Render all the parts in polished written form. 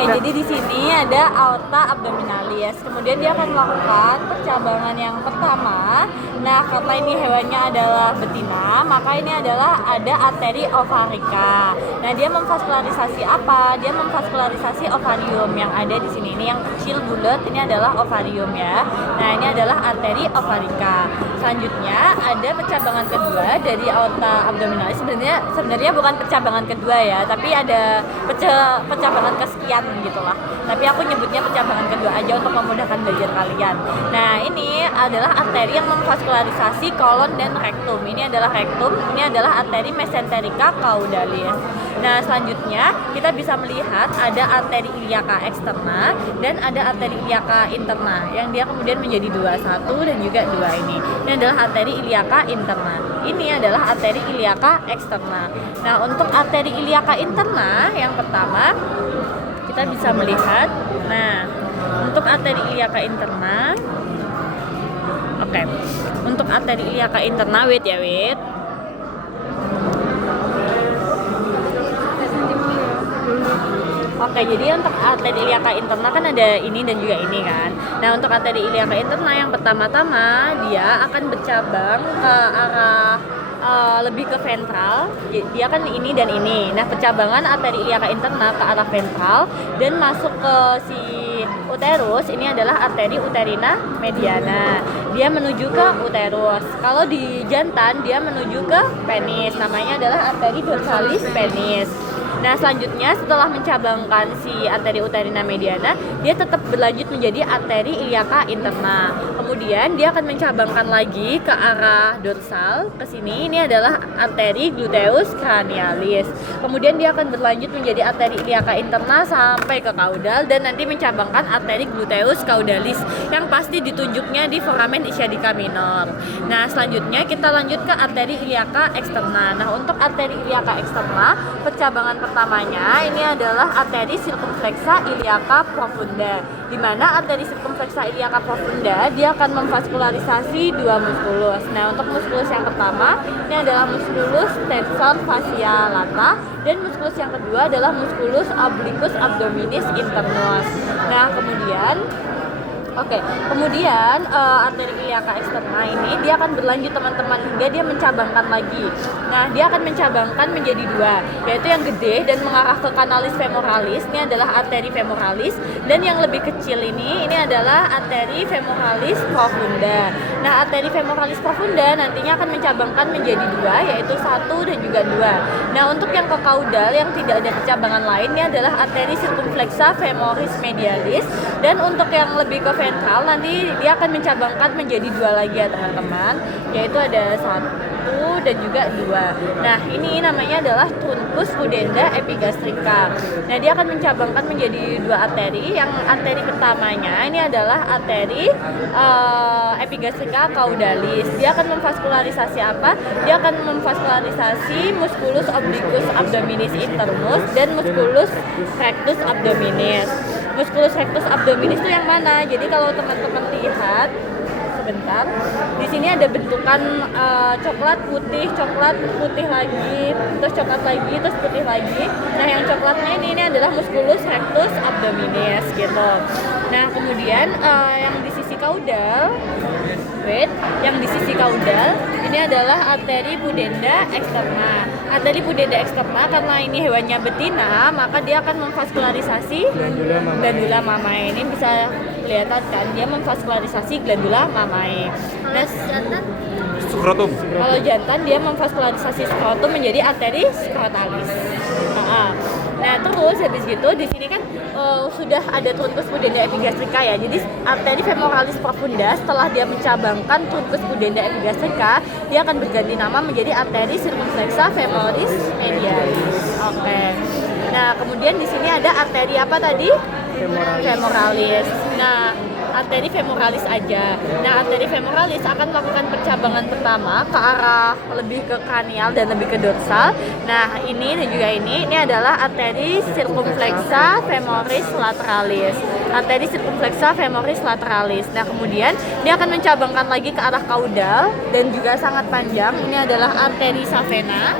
Jadi di sini ada aorta abdominalis. Kemudian dia akan melakukan percabangan yang pertama. Nah, karena ini hewannya adalah betina, maka ini adalah ada arteri ovarika. Nah, dia memvaskularisasi apa? Dia memvaskularisasi ovarium yang ada di sini. Ini yang kecil bulat, ini adalah ovarium ya. Nah, ini adalah arteri ovarika. Selanjutnya ada percabangan kedua dari aorta abdominalis. Sebenarnya bukan percabangan kedua ya, tapi ada percabangan kesekian gitulah. Tapi aku nyebutnya percabangan kedua aja untuk memudahkan belajar kalian. Nah, ini adalah arteri yang memvaskularisasi kolon dan rektum. Ini adalah rektum, ini adalah arteri mesenterica caudalis. Nah, selanjutnya kita bisa melihat ada arteri iliaca externa dan ada arteri iliaca interna yang dia kemudian menjadi dua, satu dan juga dua ini. Ini adalah arteri iliaca interna. Ini adalah arteri iliaca externa. Nah, untuk arteri iliaca interna yang pertama kita bisa melihat. Nah, untuk arteri iliaca interna, oke. Untuk arteri iliaca interna, wait. Oke, jadi untuk arteri iliaca interna kan ada ini dan juga ini kan. Nah, untuk arteri iliaca interna yang pertama-tama dia akan bercabang ke arah lebih ke ventral. Dia kan ini dan ini. Nah, percabangan arteri iliaca interna ke arah ventral dan masuk ke si uterus. Ini adalah arteri uterina mediana. Dia menuju ke uterus. Kalau di jantan dia menuju ke penis. Namanya adalah arteri dorsalis penis. Nah, selanjutnya setelah mencabangkan si arteri uterina mediana, dia tetap berlanjut menjadi arteri iliaca interna. Kemudian dia akan mencabangkan lagi ke arah dorsal ke sini. Ini adalah arteri gluteus cranialis. Kemudian dia akan berlanjut menjadi arteri iliaca interna sampai ke caudal dan nanti mencabangkan arteri gluteus caudalis yang pasti ditunjuknya di foramen ischiadica minor. Nah, selanjutnya kita lanjut ke arteri iliaca externa. Nah, untuk arteri iliaca externa, percabangan pertamanya ini adalah arteri circumflexa iliaca profunda, di mana arteri circumflexa iliaca profunda dia akan memvaskularisasi dua muskulus. Nah, untuk muskulus yang pertama ini adalah muskulus tensor fascia lata dan muskulus yang kedua adalah muskulus obliquus abdominis internus. Nah, kemudian arteri iliaca externa ini dia akan berlanjut teman-teman hingga dia mencabangkan lagi. Nah, dia akan mencabangkan menjadi dua, yaitu yang gede dan mengarah ke kanalis femoralis. Ini adalah arteri femoralis, dan yang lebih kecil ini adalah arteri femoralis profunda. Nah, arteri femoralis profunda nantinya akan mencabangkan menjadi dua, yaitu satu dan juga dua. Nah, untuk yang ke caudal yang tidak ada percabangan lain ini adalah arteri circumflexa femoris medialis, dan untuk yang lebih ke ventral nanti dia akan mencabangkan menjadi dua lagi ya teman-teman, yaitu ada satu dan juga dua. Nah, ini namanya adalah truncus pudenda epigastrica. Nah, dia akan mencabangkan menjadi dua arteri. Yang arteri pertamanya ini adalah arteri epigastrica caudalis. Dia akan memvaskularisasi apa? Dia akan memvaskularisasi musculus obliquus abdominis internus dan musculus rectus abdominis. Musculus rectus abdominis itu yang mana? Jadi kalau teman-teman lihat sebentar, di sini ada bentukan coklat putih lagi, terus coklat lagi, terus putih lagi. Nah, yang coklatnya ini adalah musculus rectus abdominis gitu. Nah, kemudian yang di sisi kaudal, ini adalah arteri pudenda externa. Arteri pudenda externa karena ini hewannya betina, maka dia akan memvaskularisasi glandula mamae. Ini bisa kelihatan kan, dia memvaskularisasi glandula mamae. Nah, Skrotum. kalau jantan dia memvaskularisasi skrotum menjadi arteri skrotalis. Nah, terus habis gitu di sini kan sudah ada truncus pudenda epigastrica ya. Jadi arteri femoralis profunda setelah dia mencabangkan truncus pudenda epigastrica, dia akan berganti nama menjadi arteri circumflexa femoris medialis. Oke. Nah, kemudian di sini ada arteri apa tadi? Femoralis. Nah, arteri femoralis aja. Nah, arteri femoralis akan melakukan percabangan pertama ke arah lebih ke cranial dan lebih ke dorsal. Nah, ini dan juga ini adalah arteri circumflexa femoris lateralis. Arteri circumflexa femoris lateralis. Nah, kemudian dia akan mencabangkan lagi ke arah kaudal dan juga sangat panjang. Ini adalah arteri savena.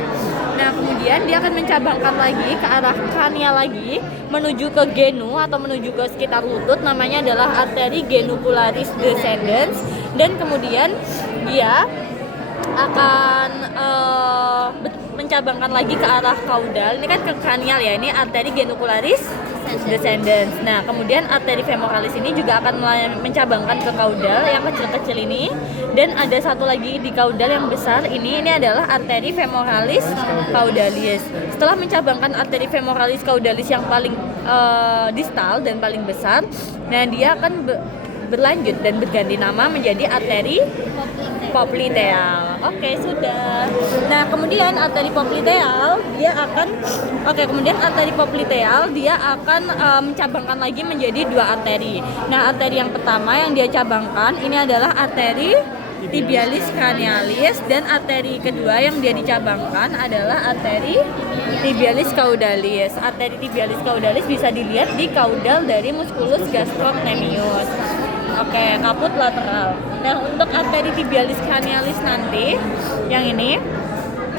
Nah, kemudian dia akan mencabangkan lagi ke arah krania lagi menuju ke genu atau menuju ke sekitar lutut, namanya adalah arteri genukularis descendens, dan kemudian dia akan mencabangkan lagi ke arah kaudal. Ini kan ke kranial ya, ini arteri genukularis descendens. Nah, kemudian arteri femoralis ini juga akan mencabangkan ke kaudal yang kecil-kecil ini, dan ada satu lagi di kaudal yang besar ini adalah arteri femoralis caudalis. Setelah mencabangkan arteri femoralis caudalis yang paling distal dan paling besar, nah dia akan berlanjut dan berganti nama menjadi arteri popliteal. Oke, sudah. Nah, kemudian arteri popliteal dia akan mencabangkan lagi menjadi dua arteri. Nah, arteri yang pertama yang dia cabangkan ini adalah arteri tibialis cranialis, dan arteri kedua yang dia dicabangkan adalah arteri tibialis caudalis. Arteri tibialis caudalis bisa dilihat di kaudal dari musculus gastrocnemius. Oke, kaput lateral. Nah, untuk arteri tibialis cranialis nanti yang ini,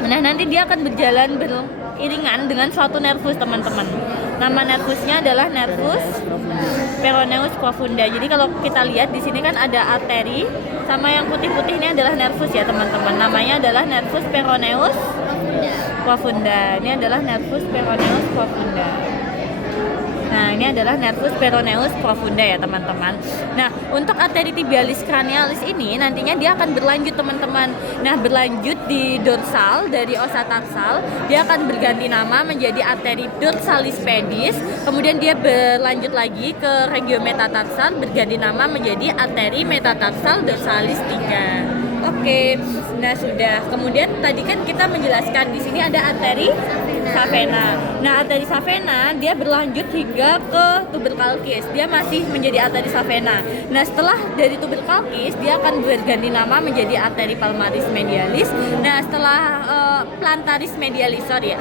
nah nanti dia akan berjalan beriringan dengan suatu nervus, teman-teman. Nama nervusnya adalah nervus peroneus profunda. Jadi kalau kita lihat di sini kan ada arteri, sama yang putih-putih ini adalah nervus ya, teman-teman. Namanya adalah nervus peroneus profunda. Ini adalah nervus peroneus profunda. Nah, ini adalah nervus peroneus profunda ya, teman-teman. Nah, untuk arteri tibialis cranialis ini nantinya dia akan berlanjut, teman-teman. Nah, berlanjut di dorsal dari osa tarsal, dia akan berganti nama menjadi arteri dorsalis pedis. Kemudian dia berlanjut lagi ke regio metatarsal, berganti nama menjadi arteri metatarsal dorsalis 3. Oke, nah sudah. Kemudian tadi kan kita menjelaskan di sini ada arteri savena. Nah, arteri savena dia berlanjut hingga ke tuberculus. Dia masih menjadi arteri savena. Nah, setelah dari tuberculus dia akan berganti nama menjadi arteri palmaris medialis. Nah, setelah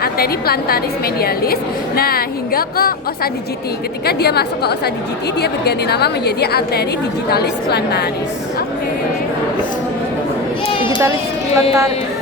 arteri plantaris medialis. Nah, hingga ke osa digiti. Ketika dia masuk ke osa digiti, dia berganti nama menjadi arteri digitalis plantaris. Oke. Digitalis plantaris.